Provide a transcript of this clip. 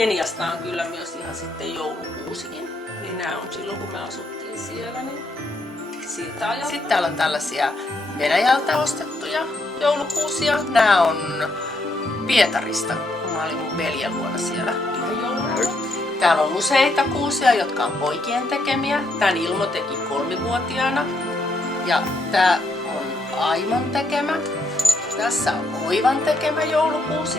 Eniasta on kyllä myös ihan sitten joulukuusikin. Niin nämä on silloin kun me asuttiin siellä, niin siltä ajalta. Sitten täällä on tällaisia Venäjältä ostettuja joulukuusia. Nämä on Pietarista. Mä olin mun veljen luona siellä yhden joulun. Täällä on useita kuusia, jotka on poikien tekemiä. Tän Ilmo teki 3-vuotiaana. Ja tää on Aimon tekemä. Tässä on Oivan tekemä joulukuusi.